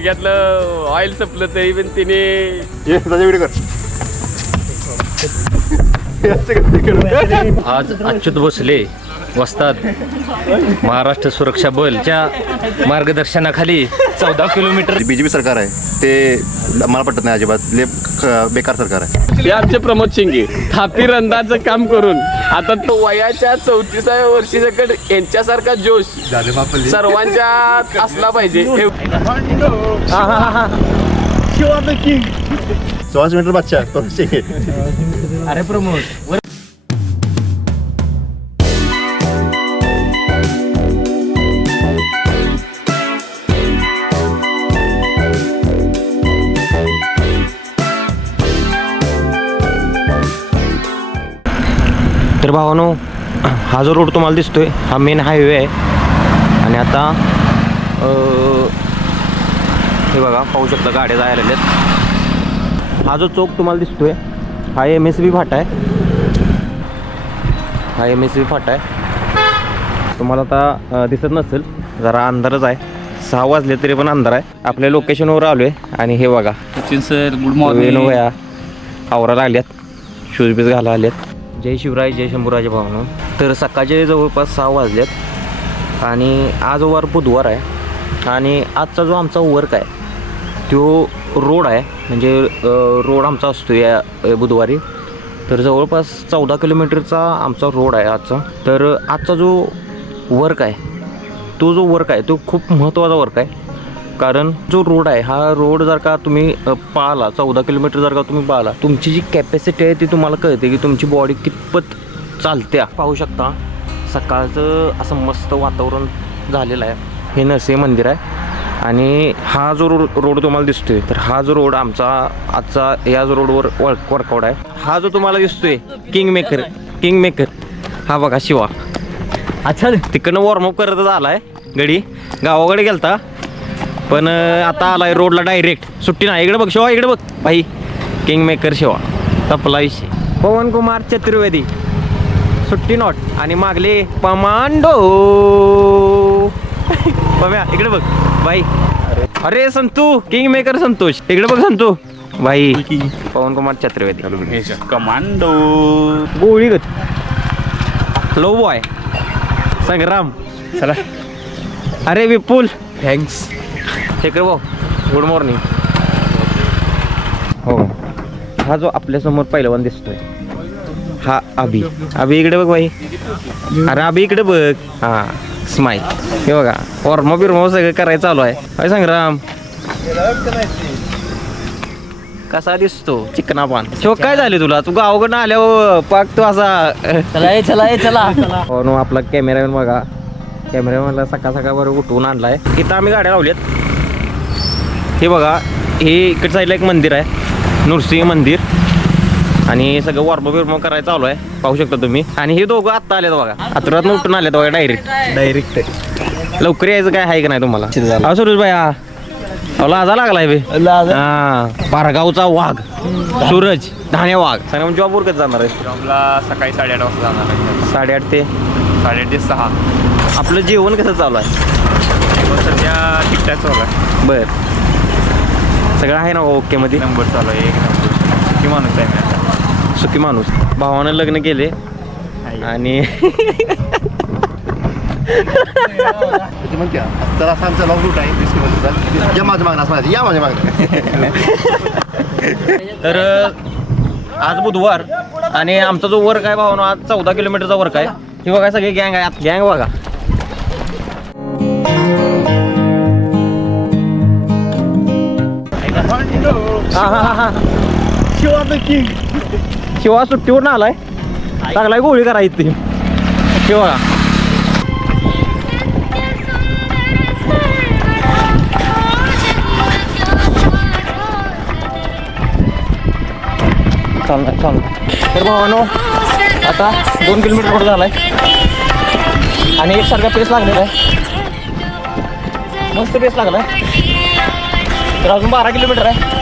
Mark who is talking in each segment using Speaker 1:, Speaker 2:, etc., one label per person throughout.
Speaker 1: एवढं गुडघ्यातलं ऑइल संपलं तरी पण तिने
Speaker 2: व्हिडिओ कर.
Speaker 3: आज अच्युत भोसले वस्ताद महाराष्ट्र सुरक्षा बलच्या मार्गदर्शनाखाली चौदा किलोमीटर
Speaker 2: जे बीजेपी सरकार आहे ते मला पटत नाही अजिबात. ले बेकार सरकार आहे.
Speaker 1: हे आमचे प्रमोद शिंगे थापी रंदाचं काम करून. आता तो वयाच्या चौतीसाव्या वर्षी सकट यांच्यासारखा जोश सर्वांच्या असला पाहिजे.
Speaker 2: चौदा मीटर बच्चा तो.
Speaker 3: अरे प्रमोद तर भावानो हा जो रोड तुम्हाला दिसतोय हा मेन हायवे आहे आणि आता हे बघा पाहू शकता गाड्या जायला लागल्यात हा जो चौक तुम्हाला दिसतोय हा एम एस बी फाटा आहे. हा एम एस बी फाटा आहे. तुम्हाला आता दिसत नसेल जरा अंधारच आहे. सहा वाजले तरी पण अंधार आहे. आपल्या लोकेशनवर आलो आहे आणि हे बघा.
Speaker 4: सचिन सर गुड मॉर्निंग
Speaker 3: वया आवराला आल्यात शूज बीज घाला आल्यात जय शिवराय जय शंभूराजे भावनो तर सकाळचे जवळपास सहा वाजल्यात आणि आज वार बुधवार आहे. आणि आजचा जो आमचा वर्क आहे तो रोड आहे. म्हणजे रोड आमचा असतो या बुधवारी. तर जवळपास चौदा किलोमीटरचा आमचा रोड आहे आजचा. तर आजचा जो वर्क आहे तो जो वर्क आहे तो खूप महत्त्वाचा वर्क आहे. कारण जो रोड आहे हा रोड जर का तुम्ही अ, पाळला चौदा किलोमीटर जर का तुम्ही पाळला तुमची जी कॅपॅसिटी आहे ती तुम्हाला कळते की तुमची बॉडी कितपत चालत्या. पाहू शकता सकाळचं असं मस्त वातावरण झालेलं आहे. हे नरसिंह मंदिर आहे. आणि हा जो रोड रोड तुम्हाला दिसतोय तर हा जो रोड आमचा आजचा या जो रोडवर वर्क वर्कआउट आहे हा जो तुम्हाला दिसतोय किंग मेकर किंग मेकर हा बघा शिवा. अच्छा तिकडनं वॉर्मअप करतच आलाय गडी. गावाकडे गेलता पण आता आलाय रोडला डायरेक्ट सुट्टी नाही. इकडे बघ शिवा इकडे बघ. भाई किंग मेकर शिवा. तपला विषय. पवन कुमार चतुर्वेदी. सुट्टी नॉट आणि मागले पमांडो. पम्या इकडे बघ. बाई. अरे संतू किंग मेकर संतोष. इकडे बघ संतू. भाई पवन कुमार चतुर्वेदी
Speaker 4: कमांडो.
Speaker 3: गोळी गत लो बॉय संग्राम. चला. अरे विपुल. थँक्स शेखर भाऊ गुड मॉर्निंग हो. हा जो आपल्यासमोर पहिलवान दिसतोय. हा अभि. अभि इकडे बघ बाई. अरे अभि इकडे बघ. हा. स्माईल हे बघा वॉर्म बिर्म सगळं करायचं चालू आहे. काय संग्राम. कसा दिसतो चिकना पान? शिव काय झाले तुला? तू गावाकडनं आल्यावर पाक तू असा.
Speaker 4: चला चला चला.
Speaker 3: हो नो आपला कॅमेरामॅन बघा. कॅमेरामॅनला सकाळ सकाळ बरोबर उठवून आणलाय. इथं आम्ही गाड्या लावल्यात. हे बघा हे इकडच्या साईडला एक मंदिर आहे. नृसिंह मंदिर. आणि सगळं वॉर्म बिर्म करायचं चालू आहे. पाहू शकता तुम्ही. आणि हे दोघं आत्ता आलेत बघा. आतुरात उठून आलेत बघा डायरेक्ट डायरेक्ट लवकर यायचं काय आहे का नाही तुम्हाला? अहो सुरेश भाई हा. अहो, लाजा लागलाय बे. हा. पारगावचा वाघ. सूरज धाण्या वाघ. सांगा जॉब वर कधी जाणार आहे?
Speaker 4: जॉबला सकाळी साडेआठ वाजता जाणार आहे.
Speaker 3: साडेआठ ते?
Speaker 4: साडेआठ ते सहा.
Speaker 3: आपलं जेवण कसं चालू आहे?
Speaker 4: सध्या ठीकठाक चालू आहे.
Speaker 3: बर. सगळं आहे ना ओके मध्ये?
Speaker 4: नंबर चालू आहे एक नंबर. किती माणूस आहे? मी आता
Speaker 3: सुखी माणूस. भावानं लग्न केले. आणि
Speaker 2: म्हणते? तर असा आमचा लॉंग रूट आहे वीस किलोमीटरचा या माझ्या मागणं असं म्हणायचं या माझ्या मागणं.
Speaker 3: तर आज बुधवार आणि आमचा जो वर्क आहे भावानं आज चौदा किलोमीटरचा वर्क आहे. हे बघा सगळे गँग आहे. गँग बघा. हा हा हा हा. शिवा सुट्टीवर आलाय. लागलाय गोळी करायची शिवा चालणार चालणार तर भावानो आता दोन किलोमीटर रोड झालाय. आणि एकसारखा पेस लागलेला आहे. मस्त पेस लागलाय. तर अजून बारा किलोमीटर आहे.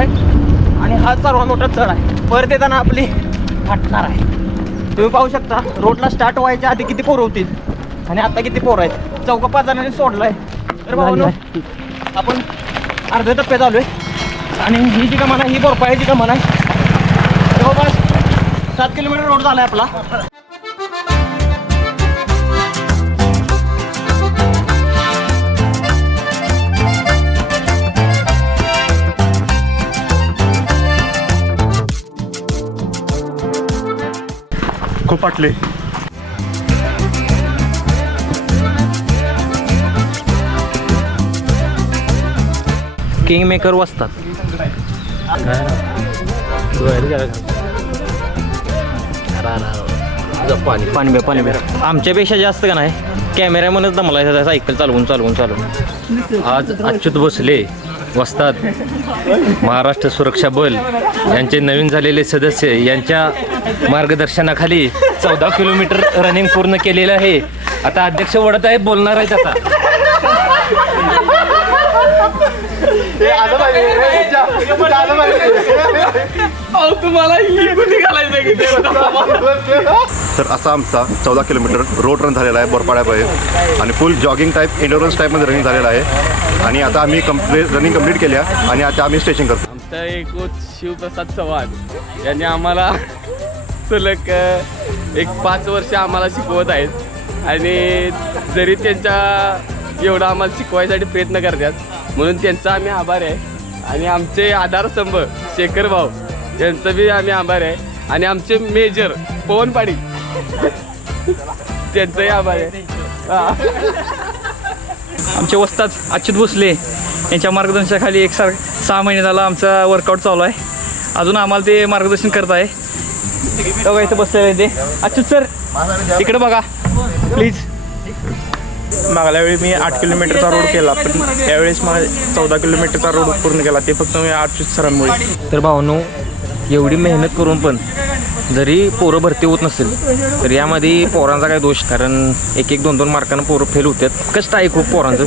Speaker 3: ही सर्वात मोठी कसर हा सर्वात मोठा चढ आहे. परत येताना आपली फाटणार आहे. तुम्ही पाहू शकता रोडला स्टार्ट व्हायच्या आधी किती पोरं होतील आणि आता किती पोरं आहेत. चौका पाच जणांनी सोडलाय. तर भाऊ आपण अर्ध्या टप्प्यात आलोय आणि ही जी कमान आहे ही बोरपाळ्याची कमान आहे. जवळपास सात किलोमीटर रोड झालाय आपला.
Speaker 2: खूप
Speaker 3: किंग मेकर वाजतात पाणी पाणी प्या. पाणी आमच्यापेक्षा जास्त का नाही? कॅमेऱ्यामनच मला सायकल चालवून चालवून चालवून.
Speaker 5: आज अच्युत बसले वस्ताद महाराष्ट्र सुरक्षा बल यांचे नवीन झालेले सदस्य यांच्या मार्गदर्शनाखाली चौदा किलोमीटर रनिंग पूर्ण केलेलं आहे. आता अध्यक्ष वडत आहेत बोलणार आहेत आता.
Speaker 1: अहो तुम्हाला ही कुठे घालायचं की? ते?
Speaker 2: तर असा आमचा चौदा किलोमीटर रोड रन झालेला आहे बोरपाड्यापायी आणि फुल जॉगिंग टाईप इंडोरन्स टाईपमध्ये रनिंग झालेला आहे. आणि आता आम्ही कंप्लीट रनिंग कंप्लीट केल्या. आणि आता आम्ही स्टेशन करतो.
Speaker 1: आमचा एक कोच शिवप्रसाद चव्हाण. यांनी आम्हाला सलग अ, एक पाच वर्ष आम्हाला शिकवत आहेत. आणि जरी त्यांच्या एवढं आम्हाला शिकवायसाठी प्रयत्न करतात म्हणून त्यांचा आम्ही आभार आहे. आणि आमचे आधारस्तंभ शेखर भाऊ यांचं बी आम्ही आभार आहे. आणि आमचे मेजर पवन पाडी. त्यांचाही आभार आहे.
Speaker 4: आमचे वस्ताद अच्युत भोसले यांच्या मार्गदर्शनाखाली एक सार सहा महिने झाला आमचा वर्कआउट चालू आहे. अजून आम्हाला ते मार्गदर्शन करत आहे. बघा इथं बसलेले आहे ते. अच्युत सर इकडे बघा. प्लीज मागल्या वेळी मी आठ किलोमीटरचा रोड केला पण यावेळेस मला चौदा किलोमीटरचा रोड पूर्ण केला. ते फक्त मी अच्युत सरांमुळे.
Speaker 3: तर भावनो एवढी मेहनत करून पण जरी पोरं भरती होत नसेल तर यामध्ये पोरांचा काय दोष? कारण एक एक दोन दोन मार्कानं पोरं फेल होतात कष्ट आहे खूप पोरांचं.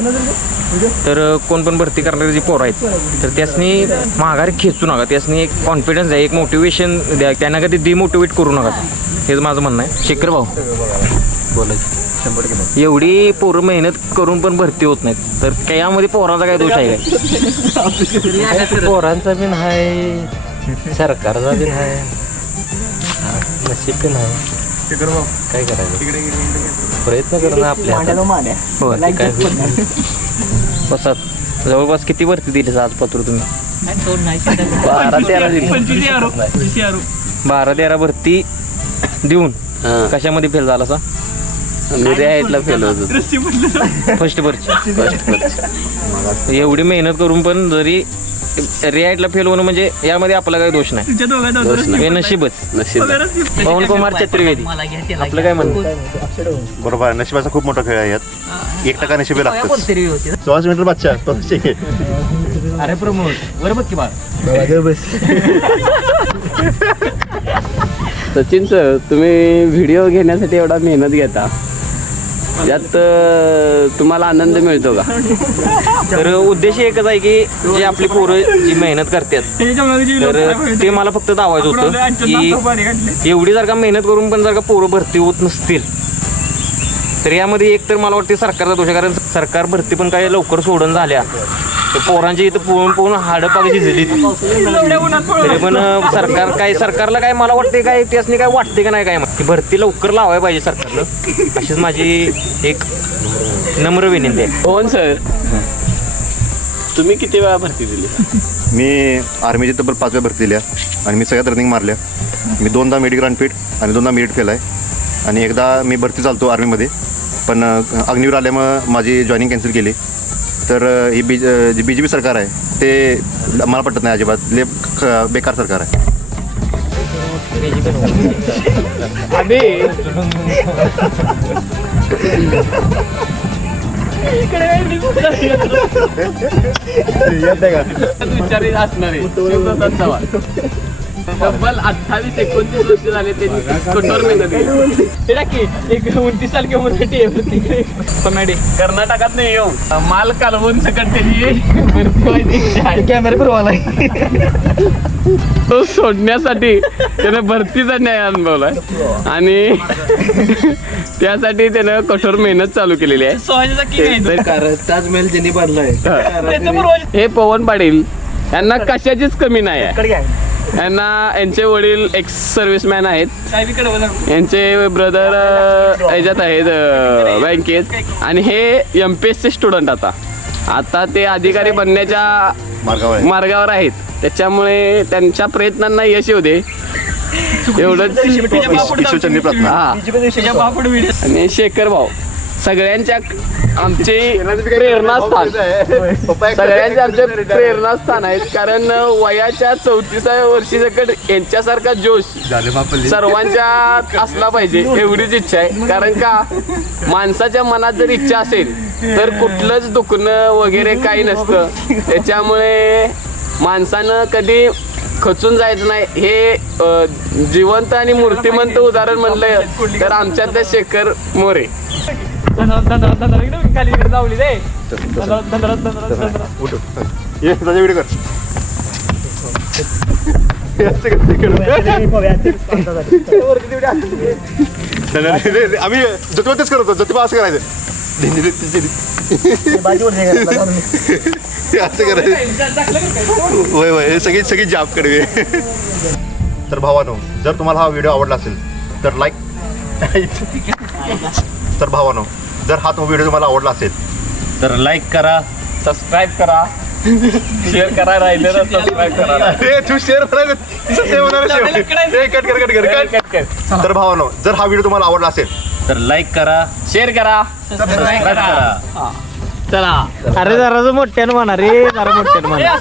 Speaker 3: तर कोण पण भरती करणारी जी पोरं आहेत तर त्यासनी माघारी खेचू नका. त्यासनी एक कॉन्फिडन्स आहे एक मोटिवेशन द्या. त्यांना कधी डिमोटिवेट करू नका. हेच माझं म्हणणं आहे. शेखर भाऊ. एवढी पोरं मेहनत करून पण भरती होत नाहीत. तर काय यामध्ये पोरांचा काय दोष आहे? काय
Speaker 6: पोरांचा बी नाही सरकारचा बी नाही नशीब बी नाही. काय करायचं? प्रयत्न करणं आपल्या हातात.
Speaker 3: हो
Speaker 6: ते काय होईल.
Speaker 3: बसात जवळपास किती भरती दिली आज पत्र तुम्ही?
Speaker 6: बारा तेरा दिली.
Speaker 3: बारा तेरा भरती देऊन. कशामध्ये फेल झाला सा
Speaker 1: मी रिहाईटला फेल होत होतो
Speaker 3: फर्स्ट भरची एवढी मेहनत करून पण जरी रियाईटला फेल होणं म्हणजे यामध्ये आपला काही दोष नाही. हे नशीबच
Speaker 1: नशीब
Speaker 3: पवन कुमार चतुर्वेदी आपलं काय म्हणणं?
Speaker 2: बरोबर आहे. नशिबाचा खूप मोठा खेळ आहे यात. एक टक्का नशिबी लागतं मीटर बच्चा पक्षी
Speaker 3: अरे प्रमोद बरोबर की बाळ.
Speaker 1: सचिन सर तुम्ही व्हिडिओ घेण्यासाठी एवढा मेहनत घेता. यात अ, तुम्हाला आनंद मिळतो का?
Speaker 3: तर उद्देश एकच आहे की जे आपली पोरं जी मेहनत करतात तर ते मला फक्त दावायचं होतं की एवढी जर का मेहनत करून पण जर का पोरं भरती होत नसतील तर यामध्ये एक तर मला वाटते सरकारचा दोष आहे. कारण सरकार भरती पण काही लवकर सोडून झाल्या. तर पोरांची इथं पोहून पोहून हाडं पाक झिजली तरी पण सरकार काय सरकारला काय मला वाटते काय त्यासनी काय वाटते का नाही काय की भरती लवकर लावायला पाहिजे सरकारनं. अशीच माझी एक नम्र विनंती आहे.
Speaker 1: पवन सर तुम्ही किती वेळा भरती दिली?
Speaker 2: मी आर्मीची तब्बल पाच वेळा भरती दिल्या आणि मी सगळ्यात रनिंग मारल्या. मी दोनदा मेडिकल अनफिट आणि दोनदा मेरिट फेल आहे आणि एकदा मी भरती चालतो आर्मीमध्ये. पण अग्निवीर आल्यामुळं माझी जॉईनिंग कॅन्सल केली. तर ही बी बी जे पी सरकार आहे ते मला पटत नाही अजिबात. ले बेकार सरकार आहे.
Speaker 1: असणारे. शिवप्रसाद तब्बल अठ्ठावीस एकोणतीस वर्ष झाले त्यांनी कठोर मेहनत
Speaker 4: एक उनतीस साल किंवा कॉमेडी.
Speaker 1: कर्नाटकात नाही येऊन माल कालवून सकट आहे.
Speaker 4: कॅमेरा फिरवाला
Speaker 1: तो सोडण्यासाठी त्याने भरतीचा न्याय अनुभवलाय. आणि त्यासाठी त्यानं कठोर मेहनत चालू केलेली आहे.
Speaker 6: ताजमहल ज्यांनी बांधलाय.
Speaker 4: त्याचं
Speaker 1: हे पवन पाटील यांना कशाचीच कमी नाही आहे. यांना यांचे वडील एक्स सर्व्हिसमॅन आहेत. यांचे ब्रदर ह्याच्यात आहेत बँकेत आणि हे एम पी एसचे स्टुडंट आता आता ते अधिकारी बनण्याच्या
Speaker 2: मार्गावर आहे
Speaker 1: मार्गावर आहेत त्याच्यामुळे त्यांच्या प्रयत्नांना यश येऊ दे एवढंच हा आणि शेखर भाऊ सगळ्यांच्या आमचे प्रेरणास्थान सगळ्यांचे आमचे प्रेरणास्थान आहेत. कारण वयाच्या चौतीसाव्या वर्षी सकट यांच्यासारखा जोश सर्वांच्या असला पाहिजे एवढीच इच्छा आहे. कारण का? माणसाच्या मनात जर इच्छा असेल तर कुठलंच दुखणं वगैरे काही नसतं. त्याच्यामुळे माणसानं कधी खचून जायचं नाही. हे जिवंत आणि मूर्तिमंत उदाहरण म्हणलं तर आमच्यातलं शेखर मोरे.
Speaker 4: धंदा धंदा एकदम खाली इकडे रे
Speaker 2: उठ ये व्हिडिओ कर. आम्ही ज्योतिबा तेच करतो ज्योतिबा असं करायचं. असं करायचं. होय होय हे सगळी सगळी जाब कडवे तर भावानो जर तुम्हाला हा व्हिडिओ आवडला असेल तर लाईक तर भावानो जर हा तो व्हिडिओ तुम्हाला आवडला असेल
Speaker 5: तर लाईक करा
Speaker 1: सबस्क्राईब करा शेअर करा राहिलं तर सबस्क्राईब करा.
Speaker 2: अरे तू शेअर कट कर कट कर कट
Speaker 1: कट कर
Speaker 2: तर भावानो जर हा व्हिडिओ तुम्हाला आवडला असेल
Speaker 5: तर लाईक करा
Speaker 1: शेअर करा
Speaker 5: सबस्क्राईब करा.
Speaker 4: चला.
Speaker 3: अरे जरा मोठ्यानं म्हणा रे जरा मोठ्यानं म्हणा.